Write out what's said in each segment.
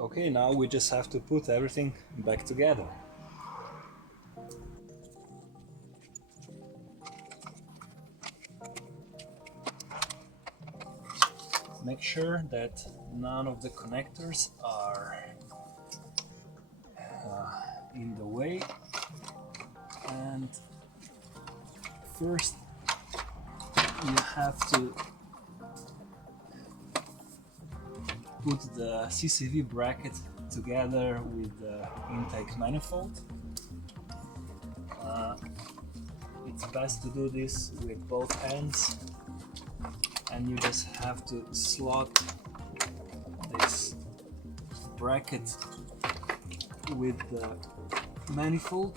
Okay, now we just have to put everything back together. Make sure that none of the connectors are in the way, and first you have to put the CCV bracket together with the intake manifold. It's best to do this with both hands, and you just have to slot this bracket with the manifold.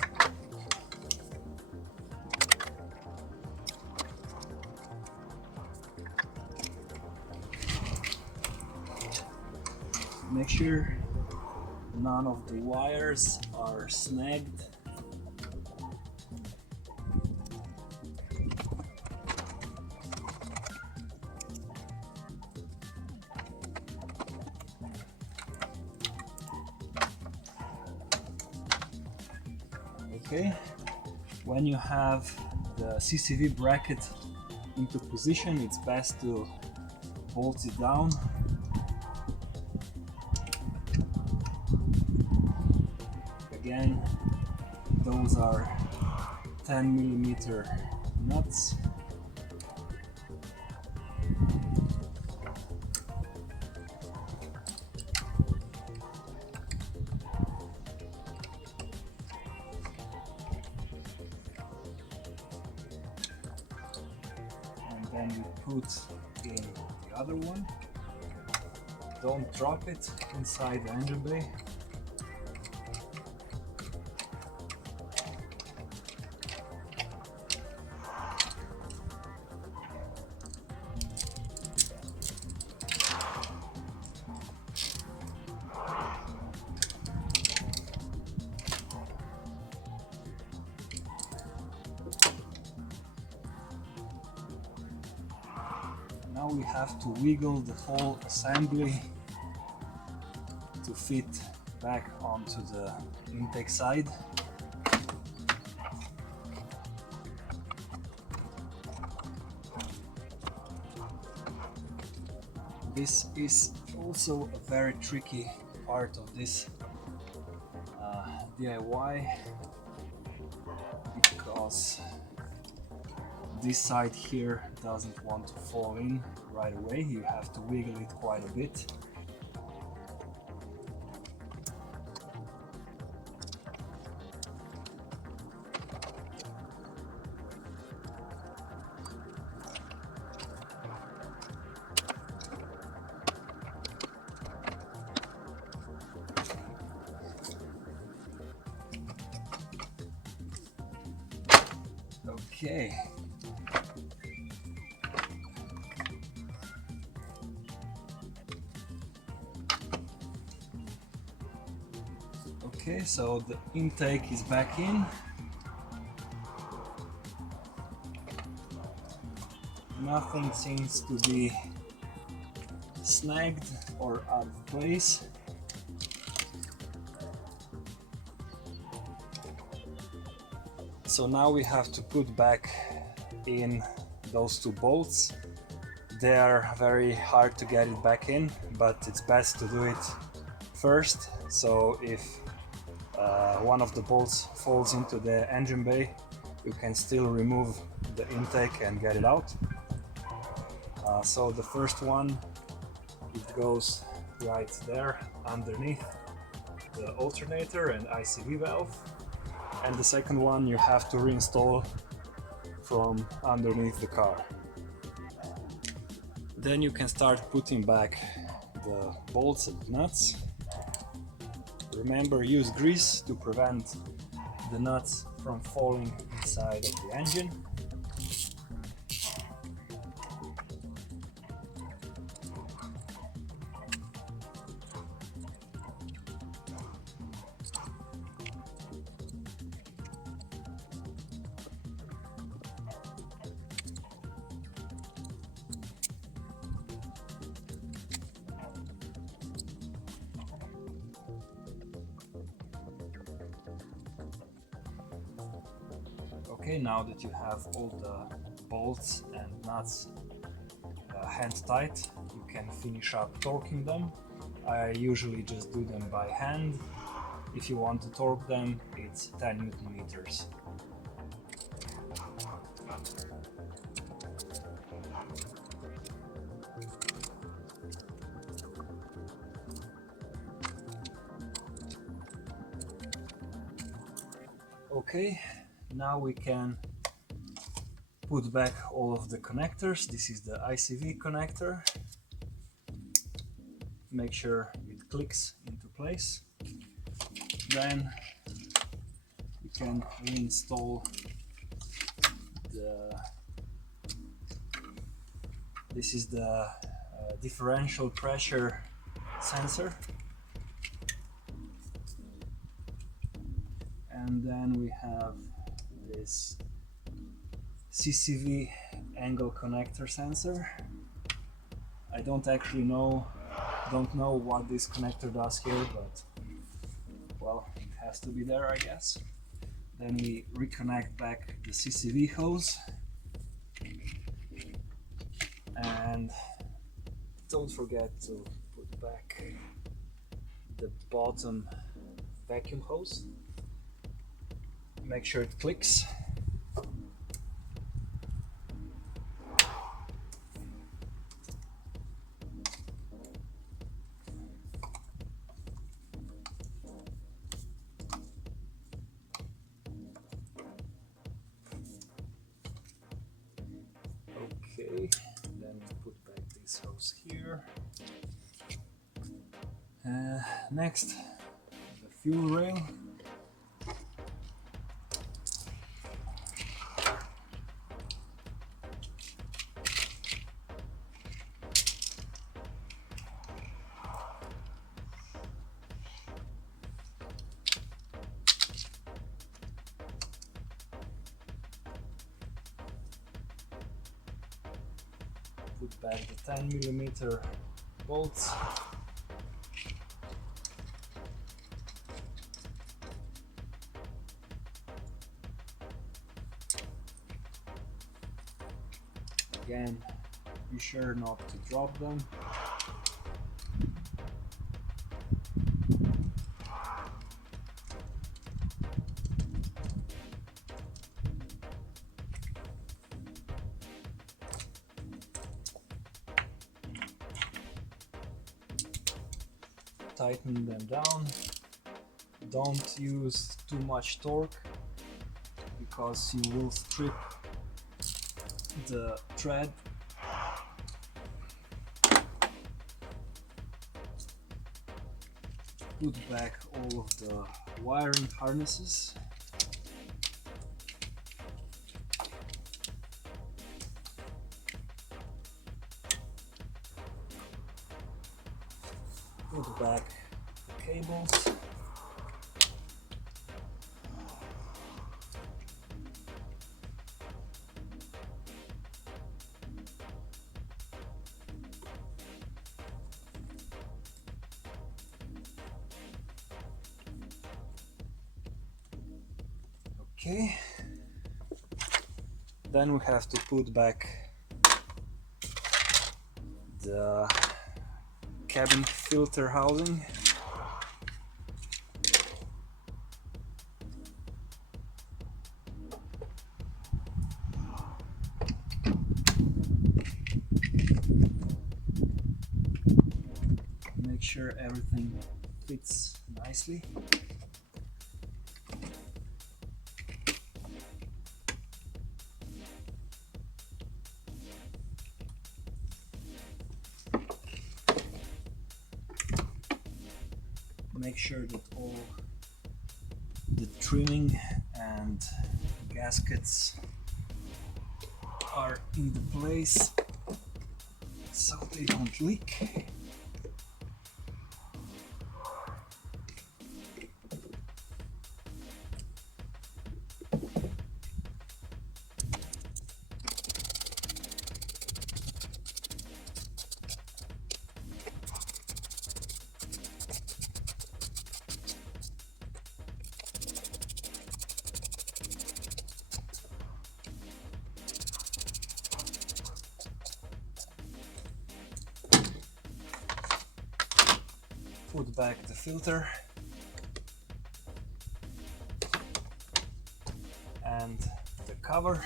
Make sure none of the wires are snagged. Okay, when you have the CCV bracket into position, it's best to bolt it down. Again, those are 10mm nuts. And then you put in the other one. Don't drop it inside the engine bay. Now we have to wiggle the whole assembly to fit back onto the intake side. This is also a very tricky part of this DIY, because this side here doesn't want to fall in right away. You have to wiggle it quite a bit. Okay. Okay, so the intake is back in. Nothing seems to be snagged or out of place. So now we have to put back in those two bolts. They are very hard to get it back in, but it's best to do it first. So if one of the bolts falls into the engine bay, you can still remove the intake and get it out. So the first one, it goes right there underneath the alternator and ICV valve, and the second one you have to reinstall from underneath the car. Then you can start putting back the bolts and nuts. Remember, use grease to prevent the nuts from falling inside of the engine. Okay, now that you have all the bolts and nuts hand tight, you can finish up torquing them. I usually just do them by hand. If you want to torque them, it's 10 Newton meters. Okay, now we can put back all of the connectors. This is the ICV connector. Make sure it clicks into place. Then we can reinstall this is the differential pressure sensor. And then we have this CCV angle connector sensor. I don't know what this connector does here, but well, it has to be there, I guess. Then we reconnect back the CCV hose, and don't forget to put back the bottom vacuum hose. Make sure it clicks. Okay, then put back this hose here. Next, the fuel rail. Put back the 10mm bolts. Again, be sure not to drop them. Tighten them down. Don't use too much torque because you will strip the thread. Put back all of the wiring harnesses. Put back the cables. Okay, then we have to put back the cabin filter housing. Make sure everything fits nicely. Make sure that all the trimming and gaskets are in the place so they don't leak. Put back the filter and the cover.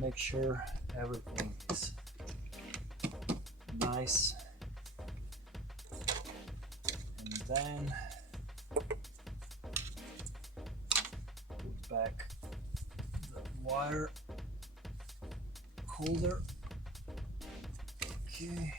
Make sure everything is nice, and then put back the wire holder. Okay.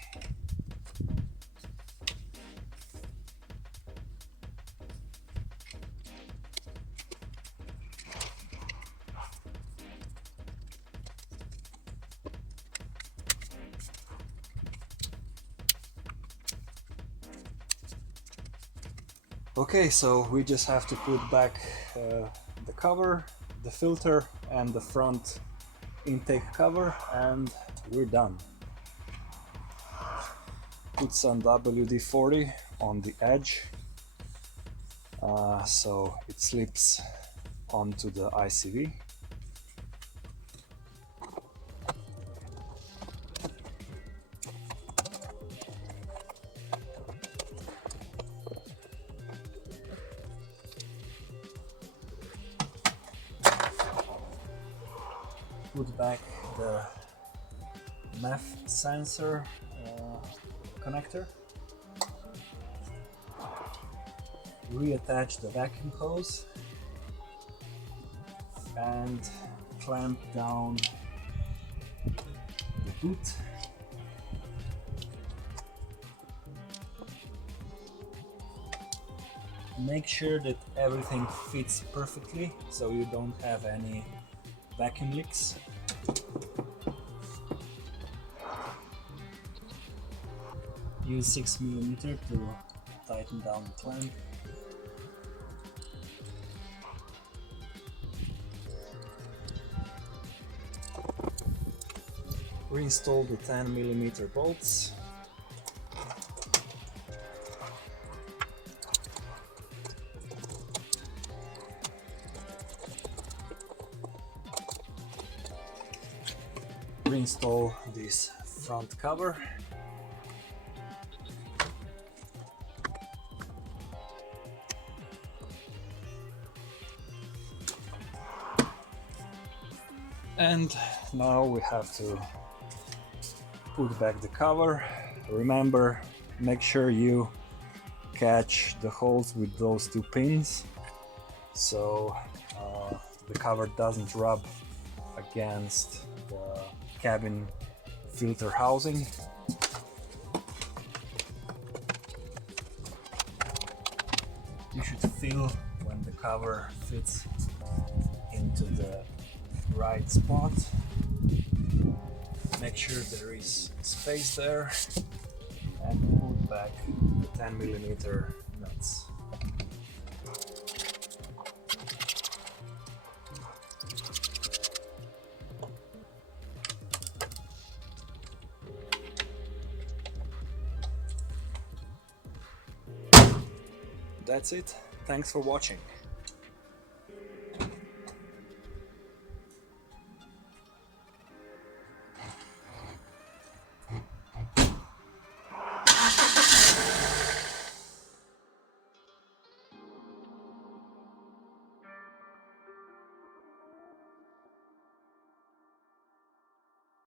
Okay, so we just have to put back the cover, the filter and the front intake cover, and we're done. Put some WD-40 on the edge so it slips onto the ICV. Put back the MEF sensor connector. Reattach the vacuum hose and clamp down the boot. Make sure that everything fits perfectly so you don't have any vacuum leaks. Use 6mm to tighten down the clamp. Reinstall the 10mm bolts. Reinstall this front cover. And now we have to put back the cover. Remember, make sure you catch the holes with those two pins so the cover doesn't rub against the cabin filter housing. You should feel when the cover fits into the right spot. Make sure there is space there and put back the 10mm nuts. That's it. Thanks for watching.